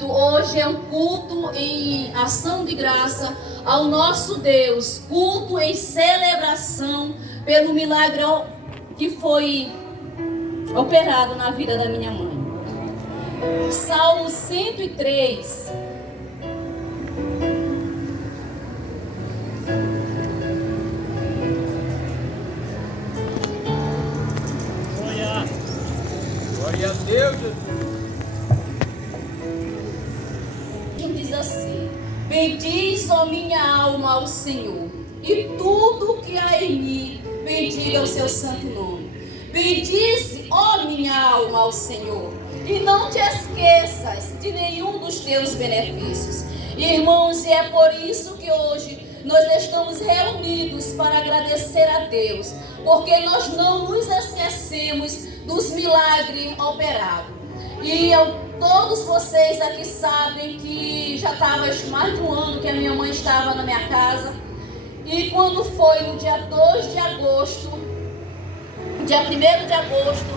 Hoje é um culto em ação de graça ao nosso Deus, culto em celebração pelo milagre que foi operado na vida da minha mãe. Salmo 103. Glória a Deus, Jesus. Diz assim: bendiz, ó minha alma, ao Senhor, e tudo que há em mim, bendiga o seu santo nome. Bendize, ó minha alma, ao Senhor, e não te esqueças de nenhum dos teus benefícios. Irmãos, e é por isso que hoje nós estamos reunidos para agradecer a Deus, porque nós não nos esquecemos dos milagres operados. E todos vocês aqui sabem que já estava mais de um ano que a minha mãe estava na minha casa. E quando foi no dia 2 de agosto, dia 1º de agosto,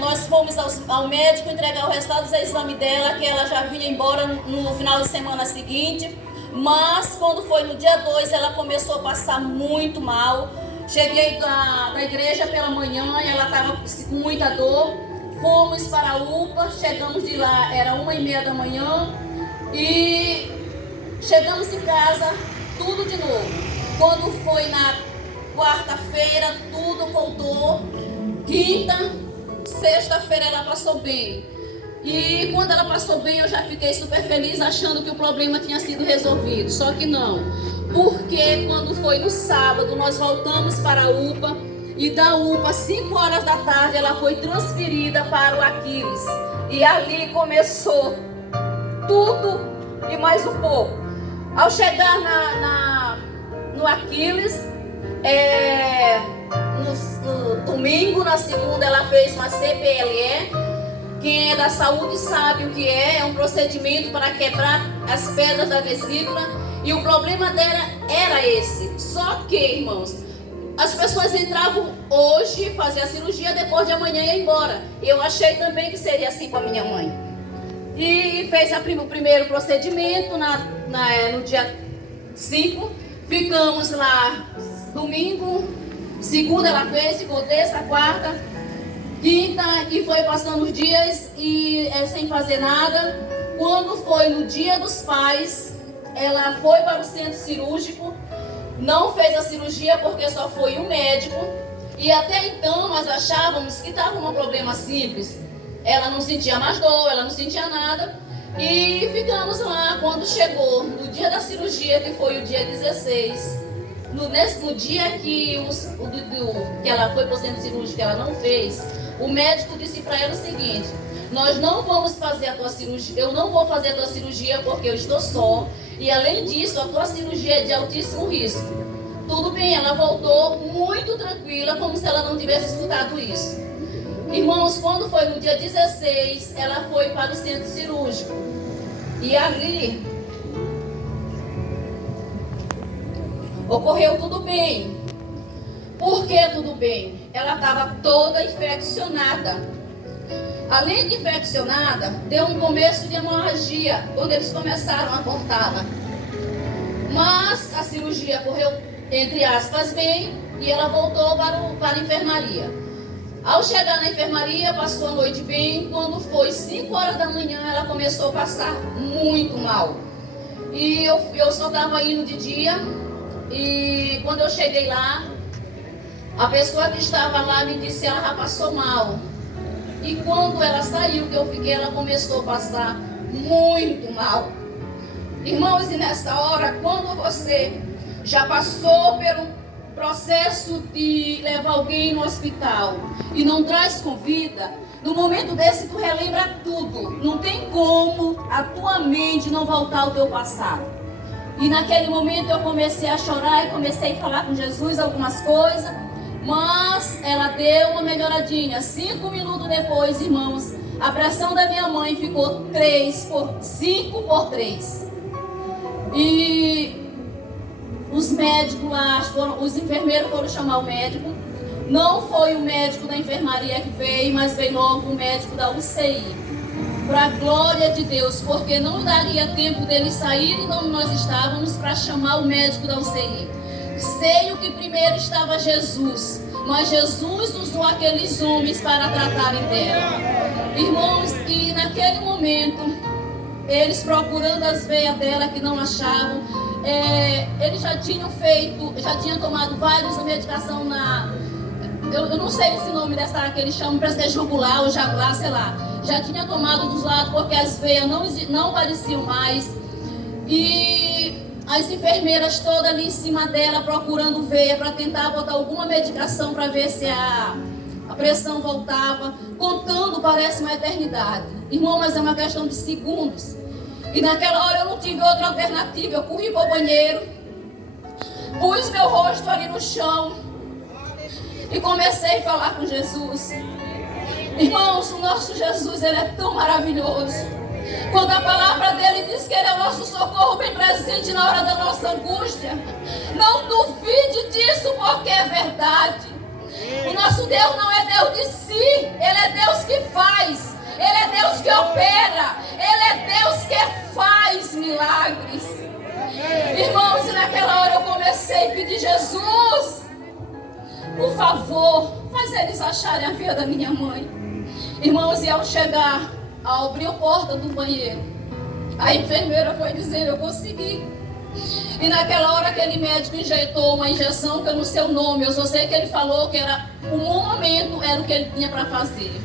nós fomos ao médico entregar o resultado do exame dela, que ela já vinha embora no final de semana seguinte. Mas quando foi no dia 2, ela começou a passar muito mal. Cheguei da igreja pela manhã e ela estava com muita dor. Fomos para a UPA, chegamos de lá, era 1h30 da manhã. E chegamos em casa, tudo de novo. Quando foi na quarta-feira, tudo voltou. Quinta, sexta-feira ela passou bem. E quando ela passou bem, eu já fiquei super feliz, achando que o problema tinha sido resolvido. Só que não. Porque quando foi no sábado, nós voltamos para a UPA. E da UPA, 5 horas da tarde, ela foi transferida para o Aquiles. E ali começou tudo e mais um pouco. Ao chegar no Aquiles, no domingo, na segunda, ela fez uma CPLE. Quem é da saúde sabe o que é um procedimento para quebrar as pedras da vesícula. E o problema dela era esse. Só que, irmãos, as pessoas entravam hoje, faziam a cirurgia, depois de amanhã ia embora. Eu achei também que seria assim com a minha mãe. E fez o primeiro procedimento no dia 5. Ficamos lá domingo, segunda ela fez, ficou terça, quarta, quinta, e foi passando os dias e sem fazer nada. Quando foi no dia dos pais, ela foi para o centro cirúrgico. Não fez a cirurgia porque só foi o médico. E até então nós achávamos que estava um problema simples. Ela não sentia mais dor, ela não sentia nada. E ficamos lá. Quando chegou no dia da cirurgia, que foi o dia 16, no dia que ela foi para o centro cirúrgico, que ela não fez, o médico disse para ela o seguinte: nós não vamos fazer a tua cirurgia, eu não vou fazer a tua cirurgia porque eu estou só. E além disso, a tua cirurgia é de altíssimo risco. Tudo bem, ela voltou muito tranquila, como se ela não tivesse escutado isso. Irmãos, quando foi no dia 16, ela foi para o centro cirúrgico. E ali ocorreu tudo bem. Por que tudo bem? Ela estava toda infeccionada. Além de infeccionada, deu um começo de hemorragia, quando eles começaram a cortá-la. Mas a cirurgia correu, entre aspas, bem, e ela voltou para a enfermaria. Ao chegar na enfermaria, passou a noite bem. Quando foi 5 horas da manhã, ela começou a passar muito mal. E eu só estava indo de dia, e quando eu cheguei lá, a pessoa que estava lá me disse: ela já passou mal. E quando ela saiu, que eu fiquei, ela começou a passar muito mal. Irmãos, e nessa hora, quando você já passou pelo processo de levar alguém no hospital e não traz com vida, no momento desse tu relembra tudo. Não tem como a tua mente não voltar ao teu passado. E naquele momento eu comecei a chorar e comecei a falar com Jesus algumas coisas. Mas ela deu uma melhoradinha. 5 minutos depois, irmãos, a pressão da minha mãe ficou 5/3. E os médicos lá, os enfermeiros foram chamar o médico. Não foi o médico da enfermaria que veio, mas veio logo o médico da UCI. para a glória de Deus, porque não daria tempo deles saírem de onde nós estávamos para chamar o médico da UCI. Sei o que primeiro estava Jesus, mas Jesus usou aqueles homens para tratarem dela. Irmãos, e naquele momento, eles procurando as veias dela que não achavam, eles já tinham tomado várias medicações eu não sei esse nome dessa que eles chamam, parece que é jugular ou jagular, sei lá. Já tinha tomado dos lados porque as veias não apareciam mais. E as enfermeiras todas ali em cima dela procurando veia para tentar botar alguma medicação para ver se a pressão voltava. Contando parece uma eternidade. Irmão, mas é uma questão de segundos. E naquela hora eu não tive outra alternativa. Eu corri para o banheiro, pus meu rosto ali no chão e comecei a falar com Jesus. Irmãos, o nosso Jesus, ele é tão maravilhoso. Quando a palavra dele diz que ele é o nosso socorro bem presente na hora da nossa angústia, não duvide disso, porque é verdade. O nosso Deus não é Deus de si, ele é Deus que faz, ele é Deus que opera, ele é Deus que faz milagres. Irmãos, e naquela hora eu comecei a pedir: Jesus, por favor, faz eles acharem a vida da minha mãe. Irmãos, e ao chegar, ao abrir a porta do banheiro, a enfermeira foi dizer: eu consegui. E naquela hora aquele médico injetou uma injeção que eu não sei o nome, eu só sei que ele falou que era um momento, era o que ele tinha para fazer.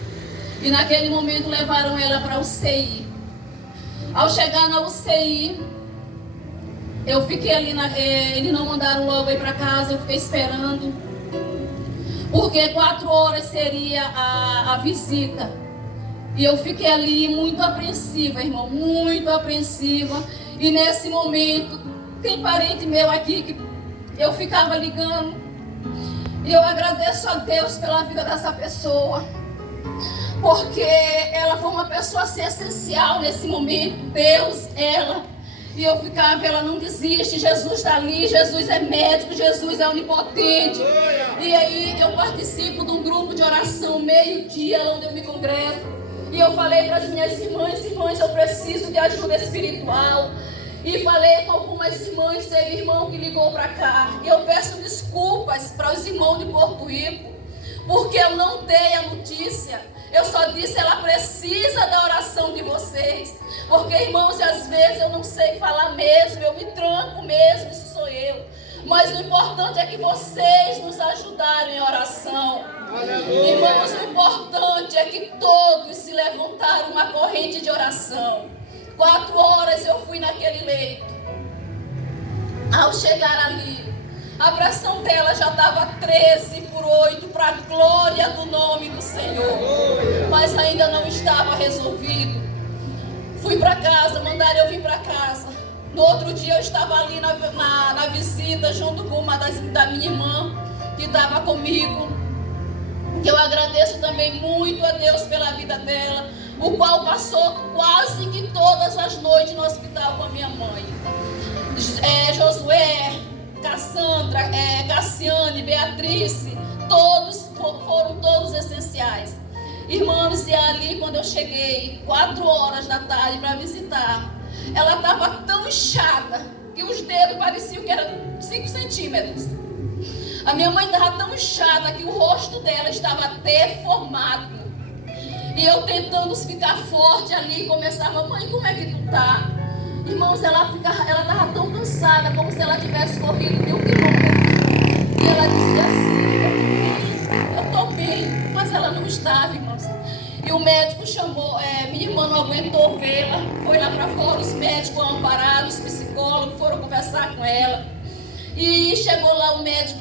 E naquele momento levaram ela para a UCI. Ao chegar na UCI, eu fiquei ali, eles não mandaram logo ir para casa, eu fiquei esperando. Porque 4 horas seria a visita. E eu fiquei ali muito apreensiva, irmão, muito apreensiva. E nesse momento, tem parente meu aqui que eu ficava ligando. E eu agradeço a Deus pela vida dessa pessoa. Porque ela foi uma pessoa assim, essencial nesse momento. Deus, ela. E eu ficava, ela não desiste, Jesus está ali, Jesus é médico, Jesus é onipotente. E aí eu participo de um grupo de oração, meio-dia, onde eu me congrego. E eu falei para as minhas irmãs, eu preciso de ajuda espiritual. E falei com algumas irmãs, teve irmão que ligou para cá. E eu peço desculpas para os irmãos de Porto Rico, porque eu não dei a notícia. Eu só disse: ela precisa da oração de vocês. Porque, irmãos, às vezes eu não sei falar mesmo, eu me tranco mesmo, isso sou eu. Mas o importante é que vocês nos ajudarem em oração. Aleluia. Irmãos, o importante é que todos se levantaram uma corrente de oração. 4 horas eu fui naquele leito. Ao chegar ali, a pressão dela já estava 13/8, para a glória do nome do Senhor. Mas ainda não estava resolvido. Fui para casa, mandaram eu vir para casa. No outro dia eu estava ali na visita, junto com uma da minha irmã, que estava comigo. Que eu agradeço também muito a Deus pela vida dela, o qual passou quase que todas as noites no hospital com a minha mãe. Josué, Cassandra, Cassiane, Beatriz, foram todos essenciais. Irmãos, e ali quando eu cheguei, 4 horas da tarde para visitar, ela estava tão inchada que os dedos pareciam que eram 5 centímetros. A minha mãe estava tão inchada que o rosto dela estava deformado. E eu tentando ficar forte ali, começava: mãe, como é que tu tá? Irmãos, ela estava tão cansada, como se ela tivesse corrido 1.000 quilômetros. E ela dizia assim: eu estou bem, mas ela não estava, irmãos. E o médico chamou, minha irmã não aguentou vê-la, foi lá para fora, os médicos ampararam, os psicólogos foram conversar com ela. E chegou lá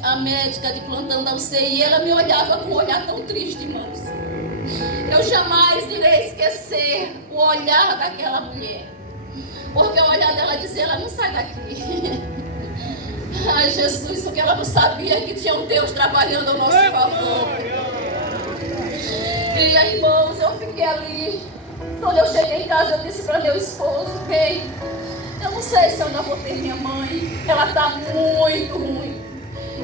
a médica de plantão da UCI, e ela me olhava com um olhar tão triste, irmãos. Eu jamais irei esquecer o olhar daquela mulher. Porque o olhar dela dizia: ela não sai daqui. Ai, Jesus, o que ela não sabia é que tinha um Deus trabalhando ao nosso favor. E aí, irmãos, eu fiquei ali. Quando eu cheguei em casa, eu disse para meu esposo: bem, eu não sei se eu ainda vou ter minha mãe. Ela está muito ruim.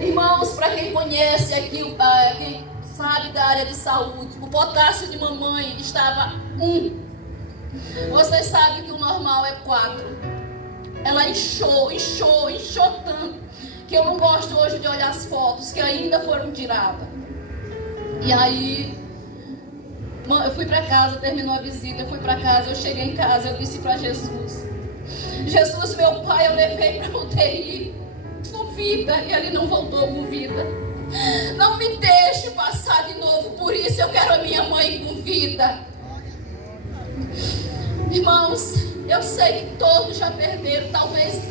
Irmãos, para quem conhece aqui, quem sabe da área de saúde, o potássio de mamãe estava 1. Vocês sabem que o normal é 4. Ela inchou tanto, que eu não gosto hoje de olhar as fotos que ainda foram tiradas. E aí, eu fui para casa, terminou a visita, eu fui para casa, eu cheguei em casa, eu disse para Jesus: Jesus, meu pai, eu levei para o UTI com vida e ele não voltou com vida. Não me deixe passar de novo por isso, eu quero a minha mãe com vida. Irmãos, eu sei que todos já perderam, talvez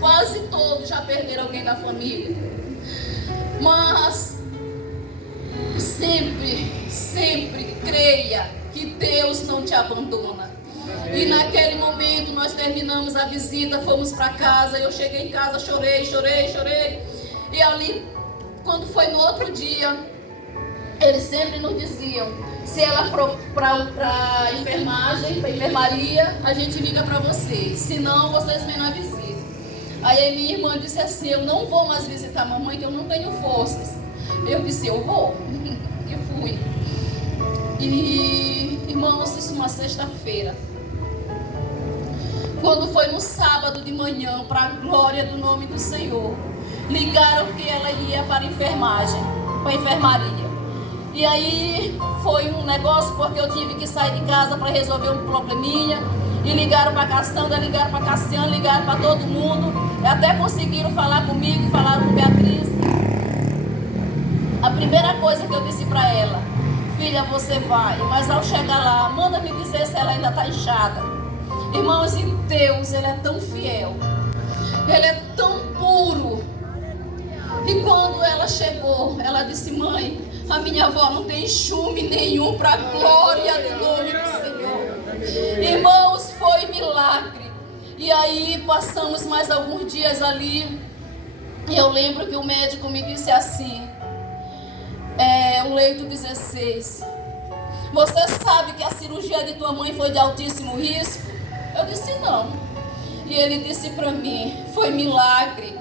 quase todos já perderam alguém da família. Mas sempre creia que Deus não te abandona. E naquele momento nós terminamos a visita, fomos para casa, eu cheguei em casa, chorei. E ali, quando foi no outro dia, eles sempre nos diziam: se ela for para enfermaria, a gente liga para vocês, senão vocês vêm na visita. Aí minha irmã disse assim: eu não vou mais visitar a mamãe, que eu não tenho forças. Eu disse: eu vou. E fui. E, irmãos, isso uma sexta-feira. Quando foi no sábado de manhã, para a glória do nome do Senhor, ligaram que ela ia para a enfermaria. E aí foi um negócio, porque eu tive que sair de casa para resolver um probleminha. E ligaram para a Cassandra, ligaram para a Cassiane, ligaram para todo mundo. E até conseguiram falar comigo, falaram com Beatriz. A primeira coisa que eu disse para ela: filha, você vai, mas ao chegar lá, manda me dizer se ela ainda está inchada. Irmãos, em Deus, Ele é tão fiel, Ele é tão puro. E quando ela chegou, ela disse: mãe, a minha avó não tem enxume nenhum, para a glória do nome do Senhor. Irmãos, foi milagre. E aí passamos mais alguns dias ali. E eu lembro que o médico me disse assim: o leito 16. Você sabe que a cirurgia de tua mãe foi de altíssimo risco? Eu disse: não. E ele disse para mim: foi milagre,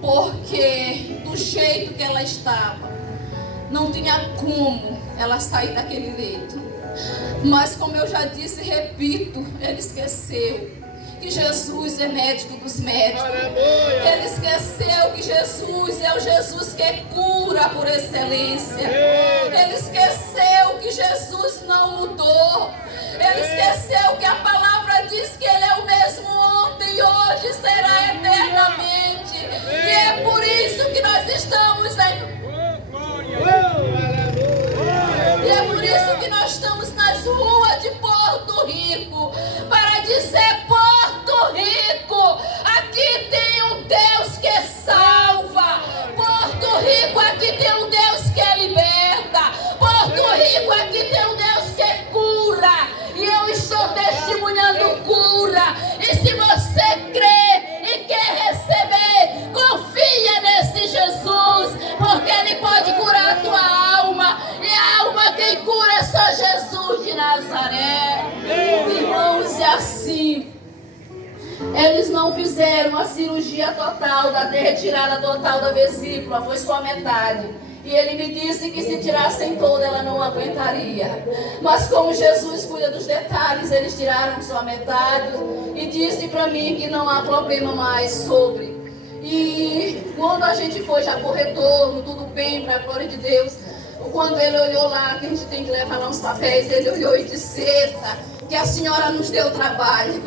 porque do jeito que ela estava, não tinha como ela sair daquele leito. Mas como eu já disse e repito, ele esqueceu que Jesus é médico dos médicos. Ele esqueceu que Jesus é o Jesus que cura por excelência. Ele esqueceu que Jesus não mudou. Ele esqueceu que a palavra diz que Ele é o mesmo ontem e hoje será eternamente. E é por isso que nós estamos E é por isso que nós estamos nas ruas de Porto Rico, para dizer: Porto Rico, aqui tem um Deus que salva. Porto Rico, aqui tem um Deus que liberta. Porto Rico, aqui tem um Deus que cura. E eu estou testemunhando cura. E se você crê e quer receber, confia nesse Jesus, porque Ele pode curar a tua alma. E a alma quem cura é só Jesus de Nazaré. Irmãos, é assim. Eles não fizeram a cirurgia total, da retirada total da vesícula, foi só metade. E ele me disse que se tirassem toda, ela não aguentaria. Mas como Jesus cuida dos detalhes, eles tiraram só metade. E disse para mim que não há problema mais sobre. E quando a gente foi já por retorno, tudo bem, para a glória de Deus. Quando ele olhou lá, que a gente tem que levar lá uns papéis, ele olhou e disse: eita, que a senhora nos deu trabalho.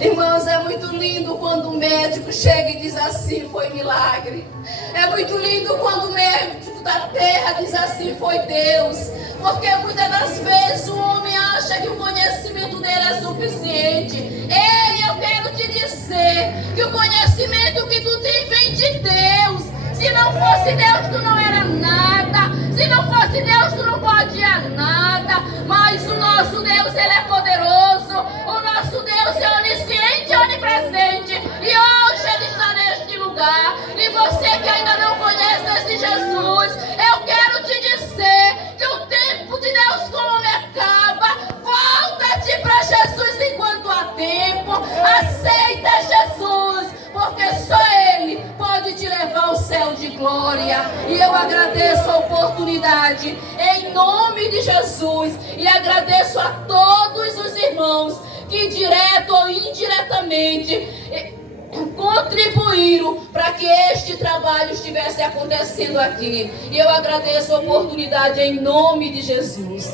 Irmãos, é muito lindo quando o médico chega e diz assim: foi milagre. É muito lindo quando o médico da terra diz assim: foi Deus. Porque muitas das vezes o homem acha que o conhecimento dele é suficiente. Ei, eu quero te dizer que o conhecimento que tu tem vem de Deus. Se não fosse Deus, tu não era nada. Se não fosse Deus, tu não podia nada. Mas o nosso Deus, Ele é poderoso. O nosso Deus é onisciente e onipresente. E hoje Ele está neste lugar. E você que ainda não conhece esse Jesus, eu quero te dizer que o tempo de Deus como me acaba. Volta-te para Jesus enquanto há tempo. Aceita Jesus, porque só Ele pode te levar ao céu de glória. E eu agradeço a oportunidade em nome de Jesus. E agradeço a todos os irmãos que direto ou indiretamente contribuíram para que este trabalho estivesse acontecendo aqui. E eu agradeço a oportunidade em nome de Jesus.